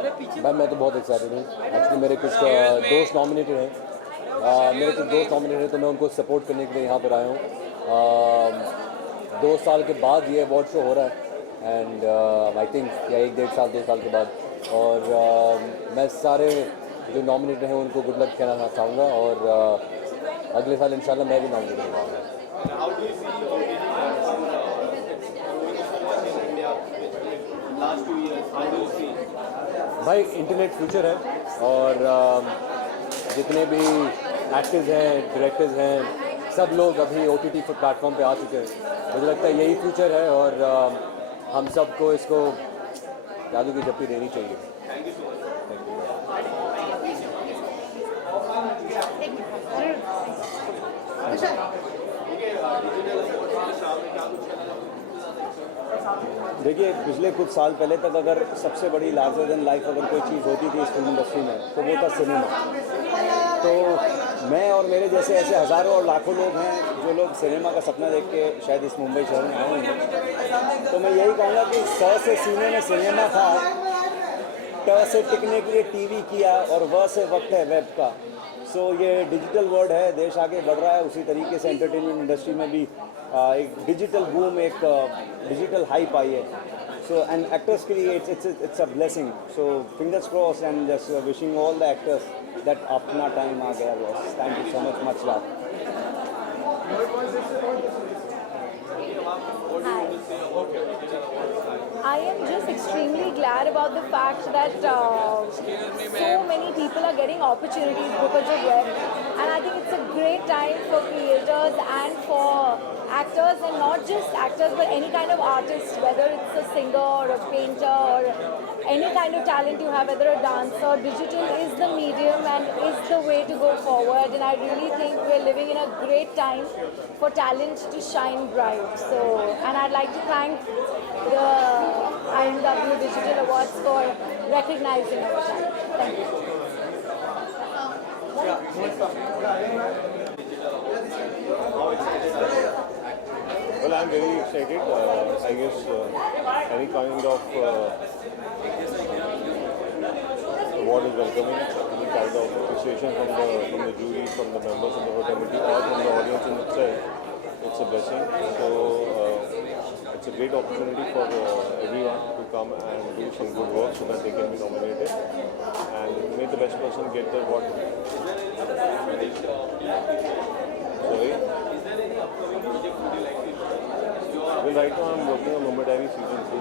मैम मैं तो बहुत एक्साइटेड हूँ। एक्चुअली मेरे कुछ दोस्त नॉमिनेटेड हैं, तो मैं उनको सपोर्ट करने के लिए यहाँ पर आया हूँ। 2 साल के बाद ये अवार्ड शो हो रहा है एंड आई थिंक या 1-1.5 साल 2 साल के बाद। और मैं सारे जो नॉमिनेटेड हैं उनको गुड लक कहना चाहूँगा और अगले साल इंशाल्लाह मैं भी नॉमिनेट होऊंगा। भाई इंटरनेट फ्यूचर है और जितने भी एक्टर्स हैं, डायरेक्टर्स हैं, सब लोग अभी OTT प्लेटफॉर्म पे आ चुके हैं। मुझे लगता है यही फ्यूचर है और हम सबको इसको जादू की जप्पी देनी चाहिए। देखिए, पिछले कुछ साल पहले तक अगर सबसे बड़ी लार्जर देन लाइफ अगर कोई चीज़ होती थी इस फिल्म इंडस्ट्री में तो वो था सिनेमा। तो मैं और मेरे जैसे ऐसे हज़ारों और लाखों लोग हैं जो लोग सिनेमा का सपना देख के शायद इस मुंबई शहर में आए होंगे। तो मैं यही कहूँगा कि 100 से सीने में सिनेमा था, ट से टिकने के लिए टीवी किया और व से वक्त है वेब का। सो ये डिजिटल वर्ल्ड है, देश आगे बढ़ रहा है, उसी तरीके से एंटरटेनमेंट इंडस्ट्री में भी एक डिजिटल बूम, एक डिजिटल हाइप आई है। सो एंड एक्टर्स के लिए it's a blessing. So fingers cross and just wishing all the actors that अपना टाइम आ गया boss. Thank you so much love. I am just extremely glad about the fact that so many people are getting opportunities because of web, and I think it's a great time for creators and for actors, and not just actors but any kind of artist, whether it's a singer or a painter or any kind of talent you have, whether a dancer. Digital is the medium and is the way to go forward, and I really think we're living in a great time for talent to shine bright. So, and I'd like to thank the IMW Digital Awards for recognizing our talent. Thank you. Well, I'm very excited. I guess any kind of award is welcoming. Any kind of appreciation from the jury, from the members of the fraternity, or from the audience in itself, it's a blessing. So it's a great opportunity for everyone to come and do some good work so that they can be nominated and may the best person get the award. Sorry. Well, right now I'm working on Mumbai Diary Season 2.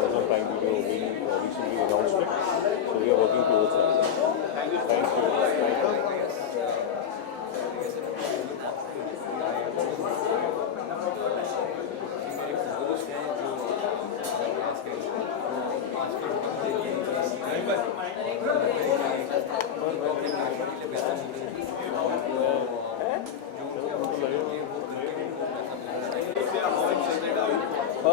Amazon Prime Video recently announced it. So we are working towards that. Thank you.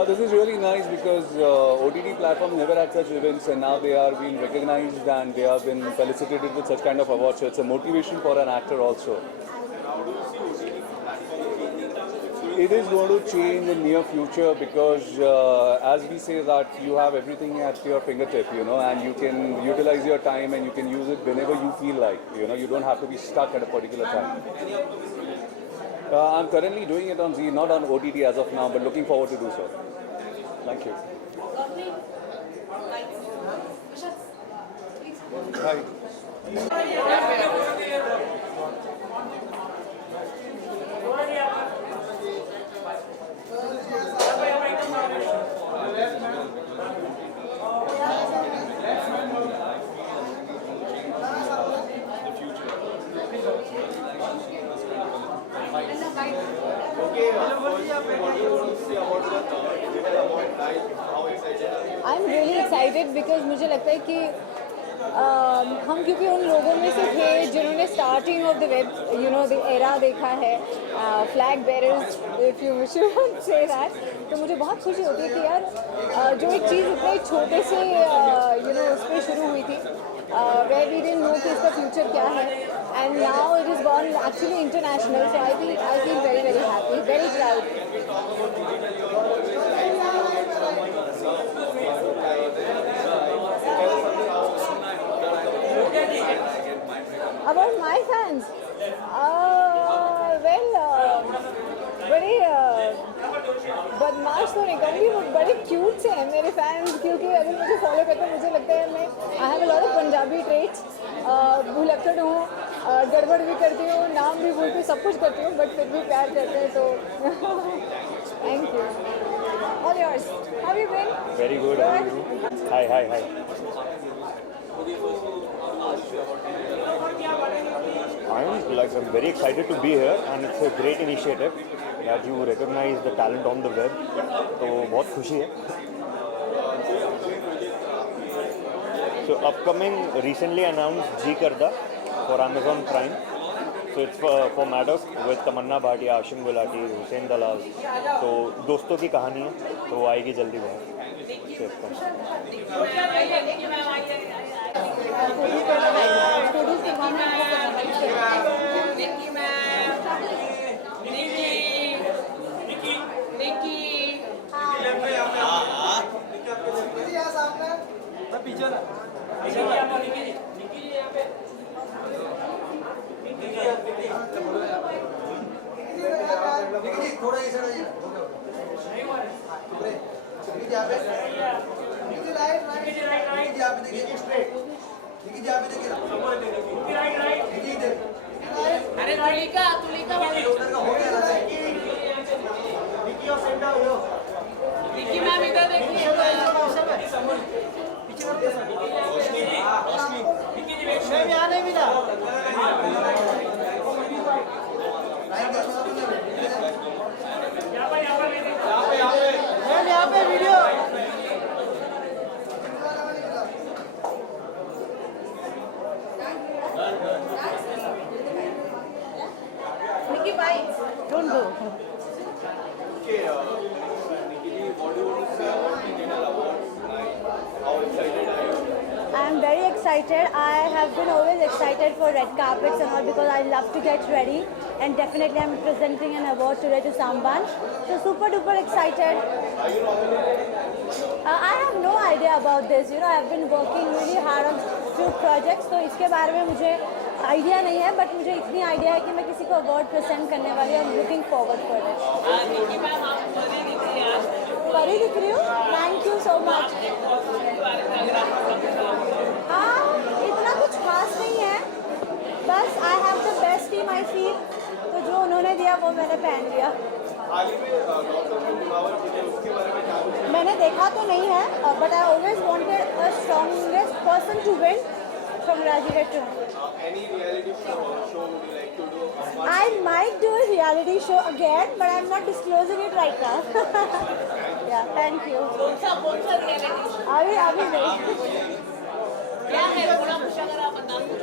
This is really nice because OTT platforms never had such events, and now they are being recognized and they have been felicitated with such kind of awards. So it's a motivation for an actor also. It is going to change in near future because as we say that you have everything at your fingertip, and you can utilize your time and you can use it whenever you feel like, you don't have to be stuck at a particular time. I'm currently doing it on Z, not on OTT as of now, but looking forward to do so. Thank you. Hi. I'm really excited because मुझे लगता है कि हम क्योंकि उन लोगों में से थे जिन्होंने starting of the web the era देखा है, flag bearers if you should say that. तो मुझे बहुत खुशी होती है कि यार जो एक चीज़ इतने छोटे से उस पर शुरू हुई थी, where we didn't know कि इसका फ्यूचर क्या है, and now it has gone actually international. So I feel very very happy, very proud. बदमाश तो नहीं कहूँगी, वो बड़े क्यूट से हैं मेरे फैंस, क्योंकि अगर मुझे फॉलो करते हैं मुझे लगता है मैं I have a lot of Punjabi ट्रेट्स, भुलक्कड़ हूँ, गड़बड़ भी करती हूँ, नाम भी भूलती हूँ, सब कुछ करती हूँ, बट फिर भी प्यार करते हैं तो thank you. All yours. How you been? Very good. How are you? Hi. I'm very excited to be here, and it's a great initiative that you recognize the talent on the web. तो बहुत खुशी है. So upcoming, recently announced G Karda for Amazon Prime. So it's for Maddox with Tamanna Bhatia, Ashim Gulati, Hussein Dalal. तो दोस्तों की कहानी है, तो वो आएगी जल्दी बाहर. So it's fun. अरे तुलिका निकी मैम इधर देखिए. मैम यहाँ नहीं मिला. मैम यहाँ पे वीडियो. निकी भाई don't go. I'm very excited. I have been always excited for red carpets and all because I love to get ready, and definitely I'm presenting an award today to Samban. So super duper excited. I have no idea about this. You know, I've been working really hard on few projects, तो इसके बारे में मुझे आइडिया नहीं है, बट मुझे इतनी आइडिया है कि मैं किसी को अवार्ड प्रेजेंट करने वाली हूँ. Looking forward for it. Nikki ma'am आप परी दिख रही हैं आज. परी दिख रही हूँ. Thank you so much. इतना कुछ खास नहीं है, बस I have the best team I feel. तो जो उन्होंने दिया वो मैंने पहन लिया. मैंने देखा तो नहीं है, but I always wanted a strongest person to win from Rajivatu. I might do a reality show again, but I'm not disclosing it right now. Yeah, thank you. कौन सा रियलिटी अभी नहीं. क्या है पूरा कुछ अगर आप बता दो.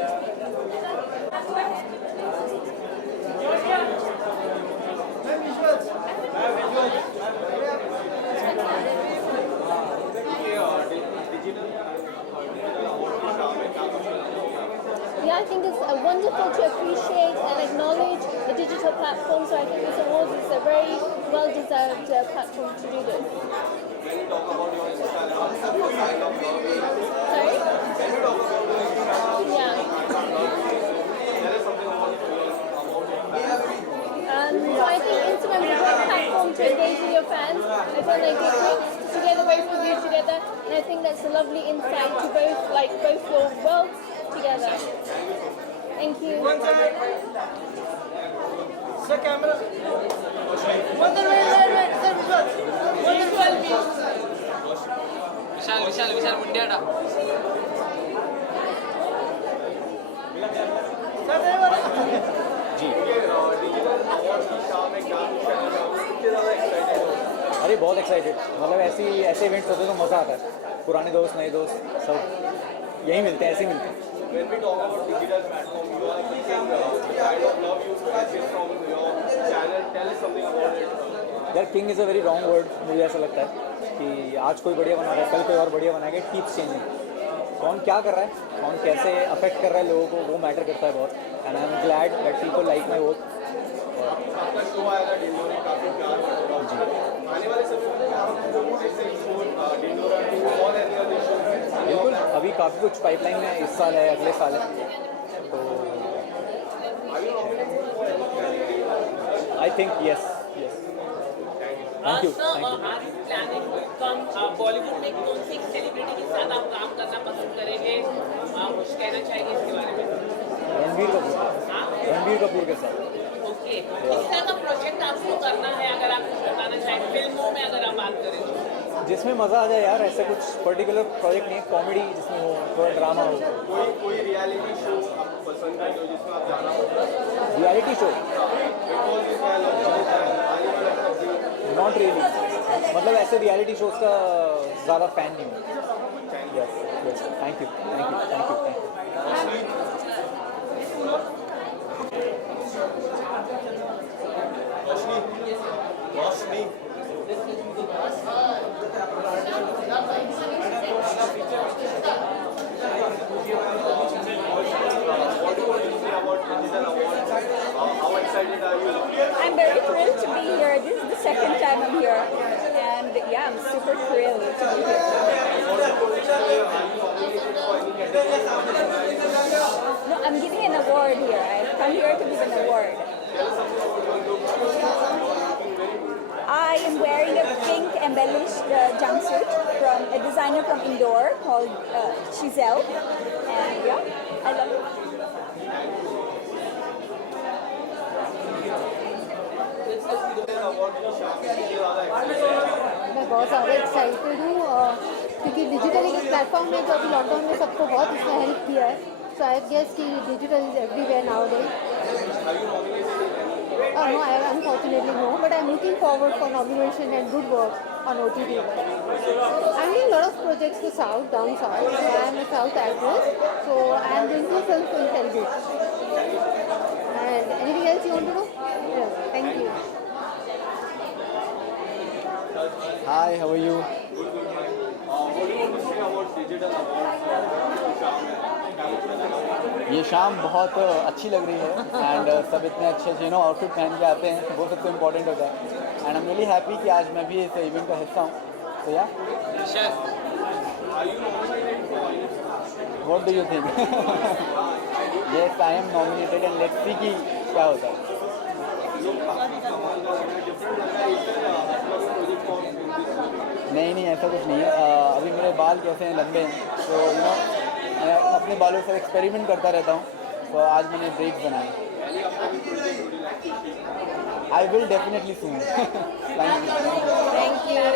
Yeah, I think it's wonderful to appreciate and acknowledge the digital platform. So I think this awards is a very well-deserved platform to do this. Sorry? Yeah. So I think Instagram is a great platform to engage with your fans. I feel like it brings together both of you together, and I think that's a lovely insight to both your worlds together. Thank you. Sir, camera. Wait, sir, visual. विशाल मुंडियाडा. जी. अरे बहुत एक्साइटेड. मतलब ऐसे इवेंट्स होते तो मज़ा आता है. पुराने दोस्त नए दोस्त सब यही मिलते हैं, ऐसे ही मिलते हैं. When we talk about digital platform, you are thinking the kind of love you get from your channel. Tell us something about it. यार king is a very wrong word. मुझे ऐसा लगता है कि आज कोई बढ़िया बना रहा है, कल कोई और बढ़िया बनाएगा. Keeps changing. कौन क्या कर रहा है, कौन कैसे अफेक्ट कर रहा है लोगों को, वो मैटर करता है बहुत. And I am glad that people like my work. आपका शो आएगा डिंडोरे, काफी प्यार मिलेगा. आने वाले समय में आप ऐसे शो डिंडोरा और एनी अदर शो. बिल्कुल. अभी काफ़ी कुछ पाइपलाइन में इस साल है, अगले साल है. तो I think yes. Thank you are you planning to come Bollywood में कौन सी सेलिब्रिटी के साथ आप काम करना पसंद करेंगे? आप कुछ कहना चाहेंगे इसके बारे में? रणबीर कपूर के साथ। ओके, किस तरह का प्रोजेक्ट आपको करना है अगर आप कुछ बताना चाहें? फिल्मों में अगर आप बात करें तो जिसमें मज़ा आ जाए यार, ऐसा कुछ पर्टिकुलर प्रोजेक्ट नहीं है, कॉमेडी जिसमें हो, थोड़ा ड्रामा हो। कोई रियलिटी शो आप पसंद करते हो जिसमें आप जाना रियलिटी शो नॉट रियली, मतलब ऐसे रियलिटी शोज का ज़्यादा फैन नहीं हूँ। Yes thank you thank you thank you thank you. Roshni how excited are you? I'm very thrilled to be here. This is the second time I'm here. And yeah, I'm super thrilled to be here. No, I'm giving an award here. I've come here to give an award. I am wearing a pink embellished jumpsuit from a designer from Indore called Giselle. And yeah, I love it. मैं बहुत ज़्यादा एक्साइटेड हूँ क्योंकि डिजिटल एक प्लेटफॉर्म है जो अभी लॉकडाउन में सबको बहुत इसने हेल्प किया है. सो आई गेस कि digital is everywhere now day. No, I unfortunately no, but I'm looking forward for nomination and good work on OTT. I'm doing a lot of projects for South, down South. So I'm a South actress, so I'm doing 2 films in Telugu. And anything else you want to know? Yeah, thank you. Hi, how are you? ये शाम बहुत अच्छी लग रही है एंड सब इतने अच्छे अच्छे आउटफिट पहन के आते हैं, वो सबसे इम्पोर्टेंट होता है. And I am really happy कि आज मैं भी इस इवेंट का हिस्सा हूँ. तो या what do you think? Yes, I am nominated and let's see कि क्या होता है. नहीं नहीं, ऐसा कुछ नहीं है. अभी मेरे बाल कैसे हैं, लंबे हैं, तो मैं अपने बालों से एक्सपेरिमेंट करता रहता हूँ. तो आज मैंने ब्रेक बनाया. I will definitely soon. Thank you.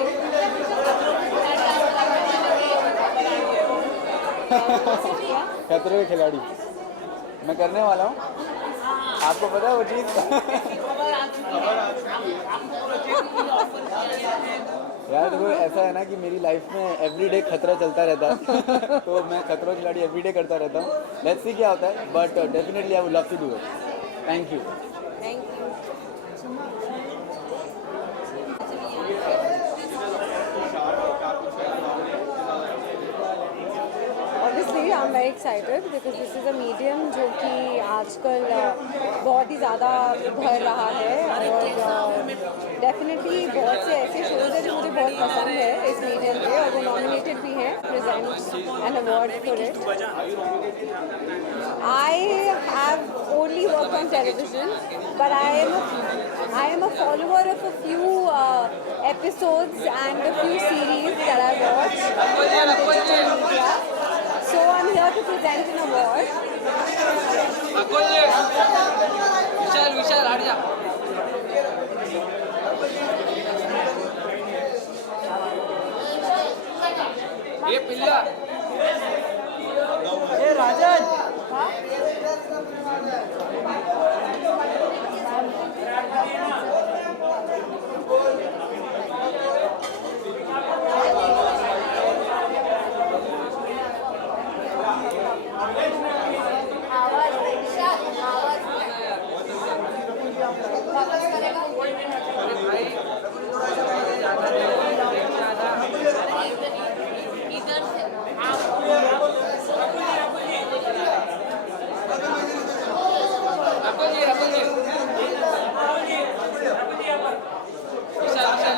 खतरे के खिलाड़ी मैं करने वाला हूँ. आपको पता है वो चीज़? यार देखो, ऐसा है ना कि मेरी लाइफ में एवरीडे खतरा चलता रहता है. तो मैं खतरों के खिलाड़ी एवरीडे करता रहता हूँ. लेट्स सी क्या होता है, but definitely I would love to do it. Thank you. Thank you. Obviously, I'm very excited because this is a medium जो कि आजकल बहुत ही ज़्यादा उभर रहा है और डेफिनेटली बहुत से ऐसे शोज हैं जो मुझे बहुत पसंद है इस मीडियम पे और वो नॉमिनेटेड भी हैं, present an award for it. I have only worked on television, but I am a follower of a few episodes and a few series that I watched on digital media. So I'm here to present an award. विशाल हट जा. ये पिल्ला ए राजन इधर से आप विशाल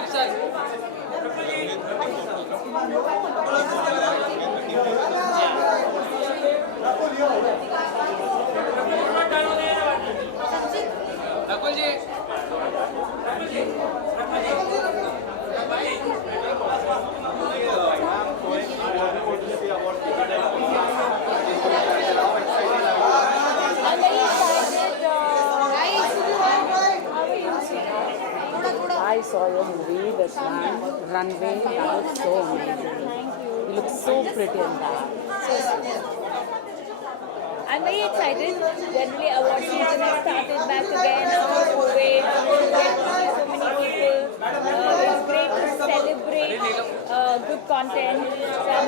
pretty and that. I'm very excited. Generally, award season has started back again after COVID. So many people. It's great to celebrate good content. So I'm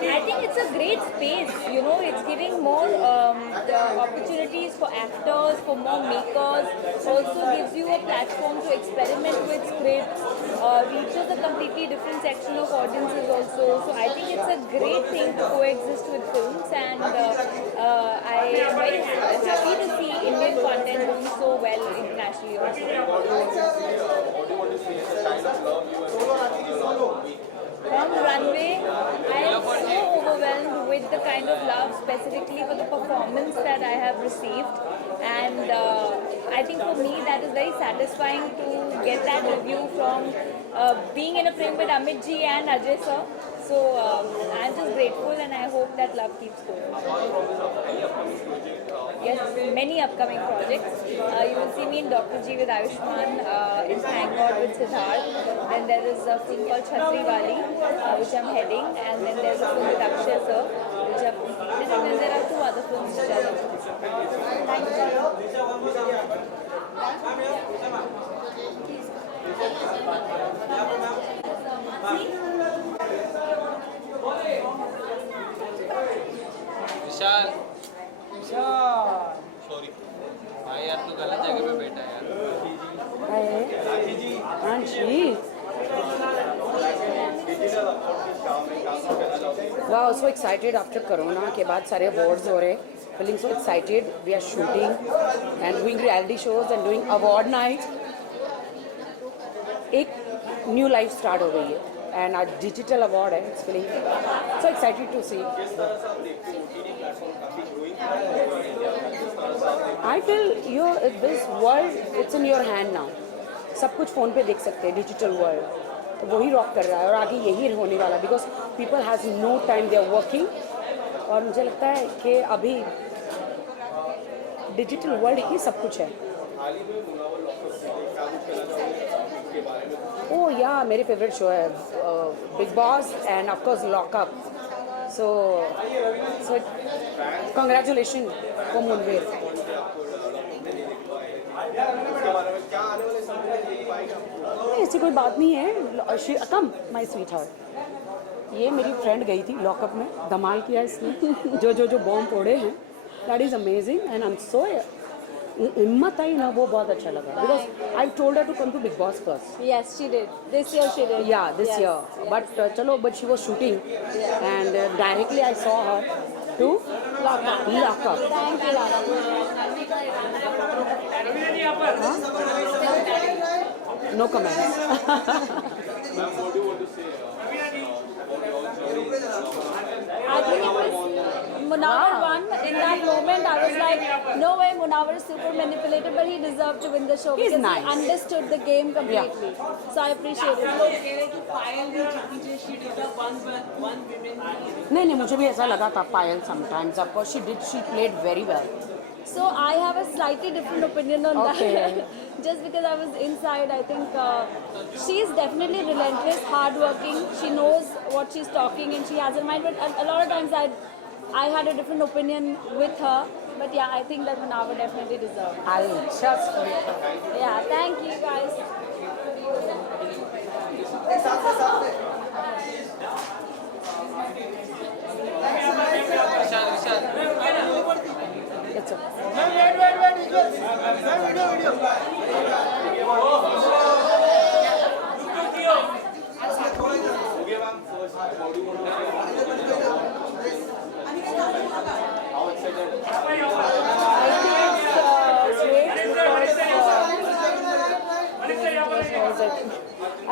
I think it's a great space, you know, it's giving more the opportunities for actors, for more makers, also gives you a platform to experiment with scripts, reaches a completely different section of audiences also. So I think it's a great thing to coexist with films, and I am very happy to see Indian content doing so well internationally also. From Runway, I am so overwhelmed with the kind of love specifically for the performance that I have received, and I think for me that is very satisfying to get that review from being in a frame with Amit ji and Ajay sir. So I'm just grateful, and I hope that love keeps going. Yes, many upcoming projects. You will see me in Dr. G with Ayushmann, in Thank God with Siddharth. Then there is a film called Chhatri Wali, which I'm heading, and then there's a film with Akshay sir, which I've completed, and then there are 2 other films which are left. Thank विशाल सॉरी भाई यार तू गलत जगह पे बैठा है यार। Wow, so excited after Corona के बाद सारे awards हो रहे, feeling so excited. We are shooting and doing reality shows and doing award night. एक new life start हो गई है and our digital award है. It's feeling so excited to see. I feel this world it's in your hand now. सब कुछ फ़ोन पे देख सकते हैं, डिजिटल वर्ल्ड तो वही रॉक कर रहा है और आगे यही होने वाला, because people has no time they are working, और मुझे लगता है कि अभी डिजिटल वर्ल्ड ही सब कुछ है। ओह या मेरे फेवरेट शो है Bigg Boss end of course Lockup, so congratulations for Munawar. ऐसी कोई बात नहीं है, she come my sweetheart. ये मेरी फ्रेंड गई थी लॉकअप में, धमाल किया इसने, जो बॉम्ब फोड़े हैं, that is amazing and I am so हिम्मत आई ना, वो बहुत अच्छा लगा, because I told her to come to Bigg Boss first. Yes, she did. This year she did. Yeah, this year. But chalo, but she was shooting, and directly I saw her to lock up. Thank you, Lana. No comments. I think it was Munawar won. In that moment, I was like, no way, Munawar is super manipulated, but he deserved to win the show He's because nice. he understood the game completely. So I appreciate it. नहीं मुझे भी ऐसा लगा था पायल sometimes. Of course she played very well. So I have a slightly different opinion on that. Just because I was inside, I think she is definitely relentless, hardworking. She knows what she's talking and she has in mind. But a lot of times I had a different opinion with her. But yeah, I think that Munawar definitely deserved it. I'll just wait for her. Yeah, thank you guys. It's okay.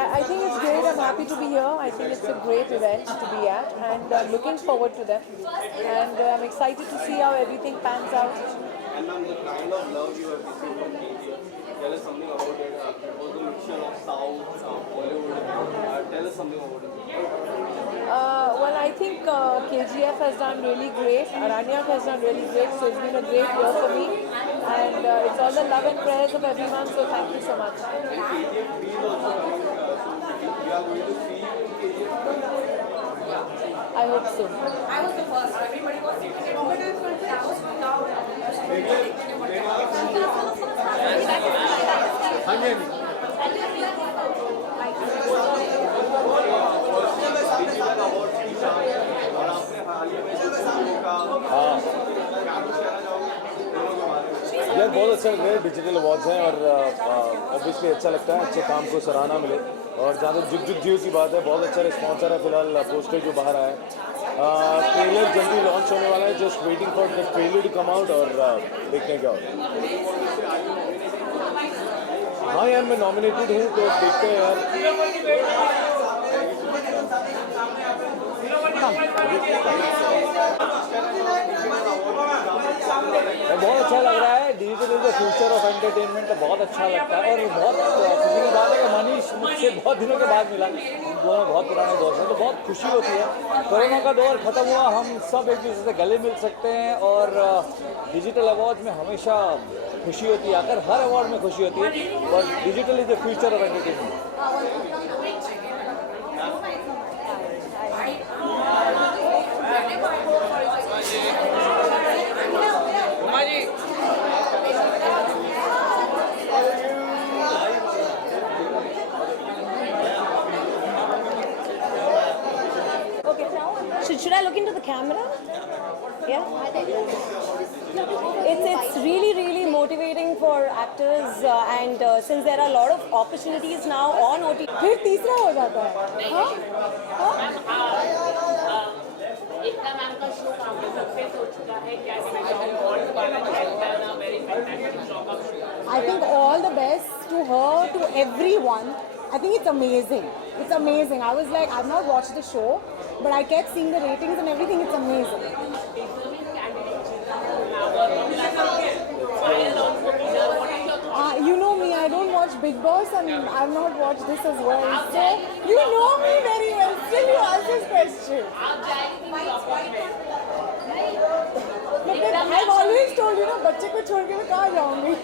I think it's great. I'm happy to be here. I think it's a great event to be at, and I'm looking forward to them. And I'm excited to see how everything pans out. And ma'am, the kind of love you have received from KGF, tell us something about it. It was a mixture of South, Bollywood. Tell us something about it. Well, I think KGF has done really great. Aranyak has done really great. So it's been a great year for me. and it's all the love and prayers of everyone, so thank you so much. I hope so. I was the first. Everybody was यार बहुत अच्छा लग रहा है, digital awards हैं और ऑब्वियसली अच्छा लगता है, अच्छे काम को सराहना मिले और जहाँ तक जुग जुग जियो की बात है, बहुत अच्छा रिस्पॉन्स आ रहा है। फिलहाल पोस्टर जो बाहर आया है, ट्रेलर जल्दी लॉन्च होने वाला है, just waiting for the trailer to come out और देखते हैं क्या होता है। हाँ यार मैं नॉमिनेटेड हूँ तो देखते हैं यार। बहुत अच्छा लग रहा है, digital is the future of entertainment, बहुत अच्छा लगता है और बहुत खुशी की बात है कि मनीष मुझसे बहुत दिनों के बाद मिला, हम दोनों बहुत पुराने दोस्त हैं तो बहुत खुशी होती है। कोरोना का दौर ख़त्म हुआ, हम सब एक दूसरे से गले मिल सकते हैं और डिजिटल अवार्ड में हमेशा खुशी होती है, अगर हर अवार्ड में खुशी होती है और digital is the future of entertainment. Should I look into the camera? Yeah. It's really motivating for actors and since there are a lot of opportunities now on OTT. फिर तीसरा हो जाता है। हाँ? एकता मैम का शो काफी सक्सेस हो चुका है, क्या कहना अवार्ड वाला चलता है ना, वेरी फैंटास्टिक शो का show. I think all the best to her, to everyone. I think it's amazing. It's amazing. I was like, I've not watched the show, but I kept seeing the ratings and everything. It's amazing. You know me, I don't watch Big Boss and I've not watched this as well. So, you know me very well. Still you ask this question. But I've always told you, ना बच्चे को छोड़ के मैं कहाँ जाऊँगी?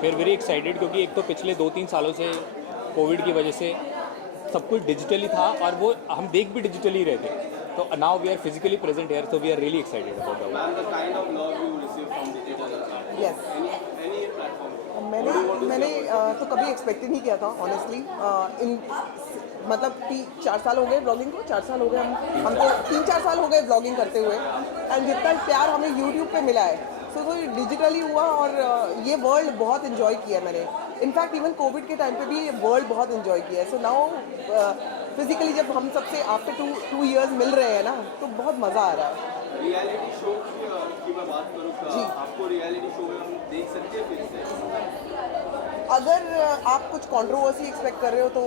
फिर very excited क्योंकि एक तो पिछले 2-3 सालों से कोविड की वजह से सब कुछ डिजिटली था और वो हम देख भी डिजिटली रहे थे, तो now we are physically present here, so we are really excited about मैंने तो कभी एक्सपेक्ट ही नहीं किया था ऑनेस्टली। मतलब 4 साल हो गए ब्लॉगिंग को, 4 साल हो गए हमको 3-4 साल हो गए ब्लॉगिंग करते हुए एंड जितना प्यार हमें यूट्यूब पे मिला है सो वो डिजिटली हुआ और ये वर्ल्ड बहुत इन्जॉय किया मैंने। इनफैक्ट इवन कोविड के टाइम पे भी ये वर्ल्ड बहुत इन्जॉय किया है। सो नाउ फिजिकली जब हम सबसे आफ्टर 2 इयर्स मिल रहे हैं ना तो बहुत मज़ा आ रहा है। रियलिटी शो की मैं बात करूँ जी, आपको रियलिटी शो में हम देख सकते हैं फिर से? अगर आप कुछ कंट्रोवर्सी एक्सपेक्ट कर रहे हो तो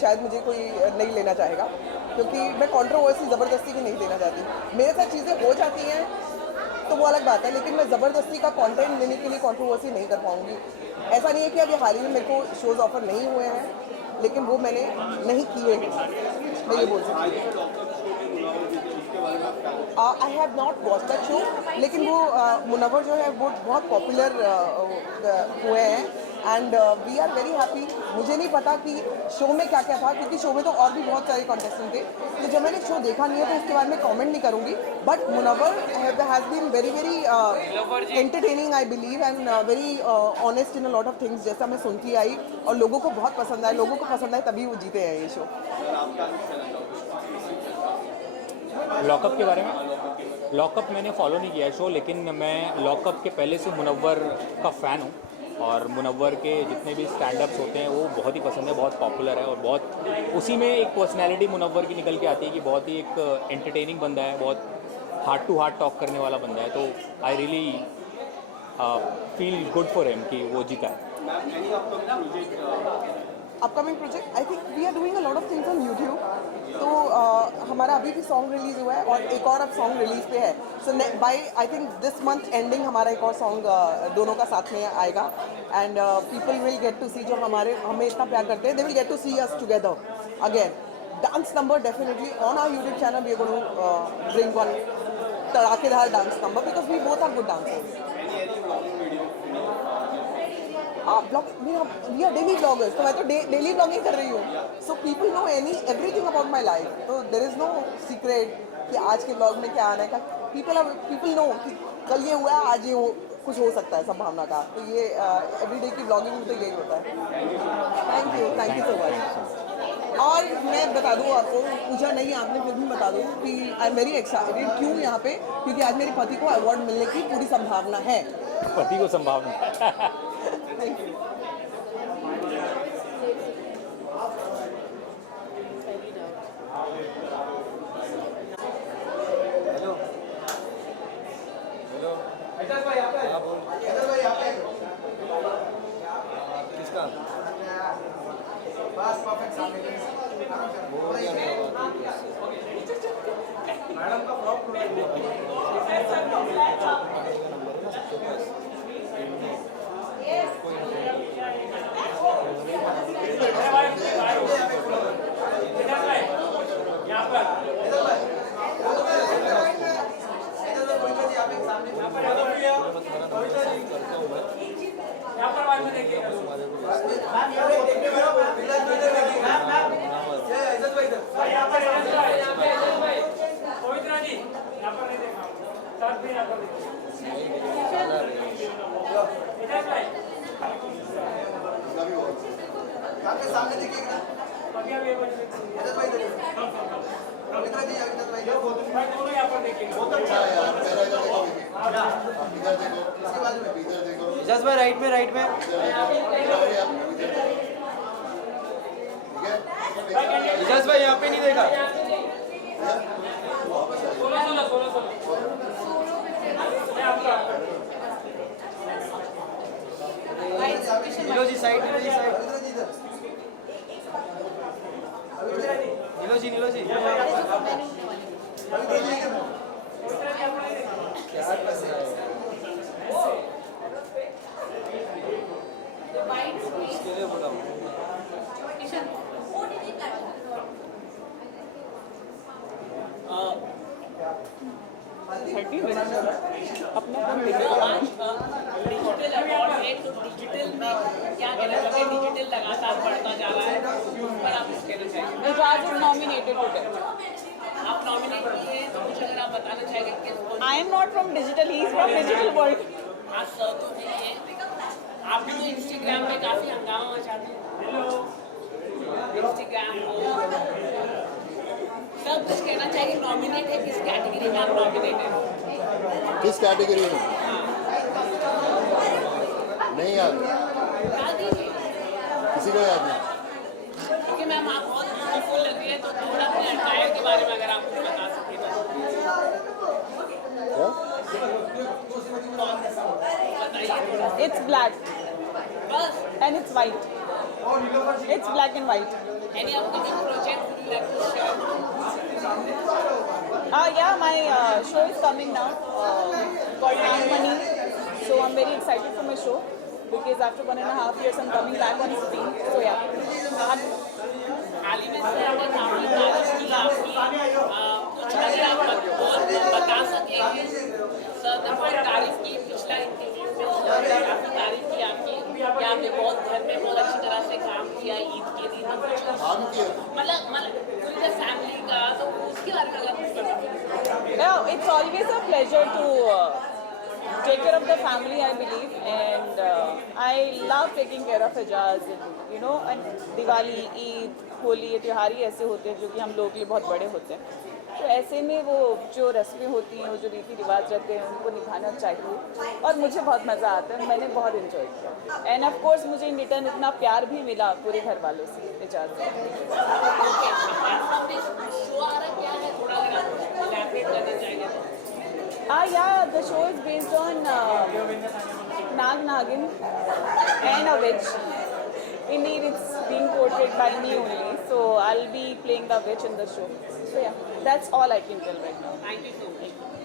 शायद मुझे कोई नहीं लेना चाहेगा, क्योंकि मैं कंट्रोवर्सी ज़बरदस्ती की नहीं देना चाहती। मेरे साथ चीज़ें हो जाती हैं तो वो अलग बात है, लेकिन मैं ज़बरदस्ती का कंटेंट लेने के लिए कंट्रोवर्सी नहीं कर पाऊँगी। ऐसा नहीं है कि अभी हाल ही में मेरे को शोज़ ऑफर नहीं हुए हैं, लेकिन वो मैंने नहीं किए हैं, मैं ये बोल सकती हूँ। I have not watch that show, लेकिन वो मुनव्वर जो है वो बहुत पॉपुलर हुए हैं and we are very happy. मुझे नहीं पता कि शो में क्या क्या था, क्योंकि शो में तो और भी बहुत सारे कॉन्टेस्टेंट थे, तो जब मैंने शो देखा नहीं है तो उसके बारे में कमेंट नहीं करूँगी। But Munawar has been very entertaining I believe and very honest in a lot of things, जैसा मैं सुनती आई और लोगों को बहुत पसंद आए। लोगों को पसंद आए तभी वो जीते हैं ये शो। लॉकअप के बारे में, लॉकअप मैंने फॉलो नहीं किया है शो, लेकिन मैं लॉकअप के पहले से मुनव्वर का फ़ैन हूँ और मुनव्वर के जितने भी स्टैंड-अप्स होते हैं वो बहुत ही पसंद है, बहुत पॉपुलर है और बहुत उसी में एक पर्सनैलिटी मुनव्वर की निकल के आती है कि बहुत ही एक एंटरटेनिंग बंदा है, बहुत हार्ट टू हार्ट टॉक करने वाला बंदा है, तो I really feel good for him कि वो जीता है। Upcoming project I think we are doing a lot of things on YouTube. तो हमारा अभी भी सॉन्ग रिलीज हुआ है और एक और अब सॉन्ग रिलीज पे है. So by I think this month ending हमारा एक और सॉन्ग दोनों का साथ में आएगा. And people will get to see जो हमें इतना प्यार करते हैं, they will get to see us together again. Dance number definitely on our YouTube channel we are going to bring one तड़ाकेदार dance number because we both are good dancers. We are daily vloggers, तो मैं तो daily blogging कर रही हूँ. So people know everything about my life. तो there is no secret कि आज के ब्लॉग में क्या आना है. पीपल नो कि कल ये हुआ है, आज ये कुछ हो सकता है संभावना का. तो ये एवरीडे की ब्लॉगिंग में तो यही होता है. Thank you so much. और मैं बता दूँ आपको, पूछा नहीं आपने फिर भी बता दूँ कि आई एम वेरी एक्साइटेड. क्यों यहाँ पे? क्योंकि आज मेरे पति को अवार्ड मिलने की पूरी संभावना है. पति को संभावना. Thank you. जस्ट भाई राइट में जस्ट भाई यहाँ पे नहीं देखा. नीलो जी साइड. नीलो जी डिजिटल अवार्ड है, तो डिजिटल में क्या कहना चाहिए? डिजिटल लगातार बढ़ता जा रहा है, उस पर आप कुछ कहना चाहिए? Raj is nominated today. आप नॉमिनेट किए हैं, तो मुझे अगर आप बताना चाहेंगे किसको? I am not from digital, he is from digital world. आज सर तो नहीं है, आप भी तो इंस्टाग्राम पे काफी हंगामा मचाते हैं. इंस्टाग्राम को सब कुछ कहना चाहिए. नॉमिनेट है, किस कैटेगरी में आप नॉमिनेट हैं? किस कैटेगरी में? नहीं याद, बता दीजिए. किसी को याद नहीं. क्योंकि मैम आप बहुत ब्यूटीफुल लग रही है, तो थोड़ा अपने अटायर के बारे में अगर आप कुछ बता सकें तो. बताइए थोड़ा. It's black बस. and it's white. It's black and white. Any upcoming project would you like to share? Yeah, my show is coming now called Nag Money. So I'm very excited for my show because after 1.5 years I'm coming back on screen. So yeah. हाल ही में सर ने काफी तारीफ की आपकी. कुछ अगर आप बता सकेंगे. सर ने बहुत तारीफ की पिछला इंटरव्यू में. सर ने काफी तारीफ की आपकी कि आपने बहुत घर में बहुत अच्छी तरह से काम किया ईद के दिन. मतलब पूरी फैमिली का, तो उसके बारे में अगर कुछ बता. Yeah, it's always a pleasure to take care of the family, I believe, and I love taking care of Hijaz. And, and Diwali, Eid, Holi, ये त्यौहार ही ऐसे होते हैं जो कि हम लोगों के लिए बहुत बड़े होते हैं. तो ऐसे में वो जो रस्में होती हैं, वो जो रीति रिवाज रहते हैं, उनको निभाना चाहिए. और मुझे बहुत मज़ा आता है, मैंने बहुत इन्जॉय किया. एंड ऑफ कोर्स मुझे इन रिटर्न इतना प्यार भी मिला पूरे घर वालों से. इजाज़त. Yeah, the show is based on Nag Nagin and a witch. indeed it's being portrayed by me only. So I'll be playing the witch in the show. So yeah, that's all I can tell right now. Thank you so much.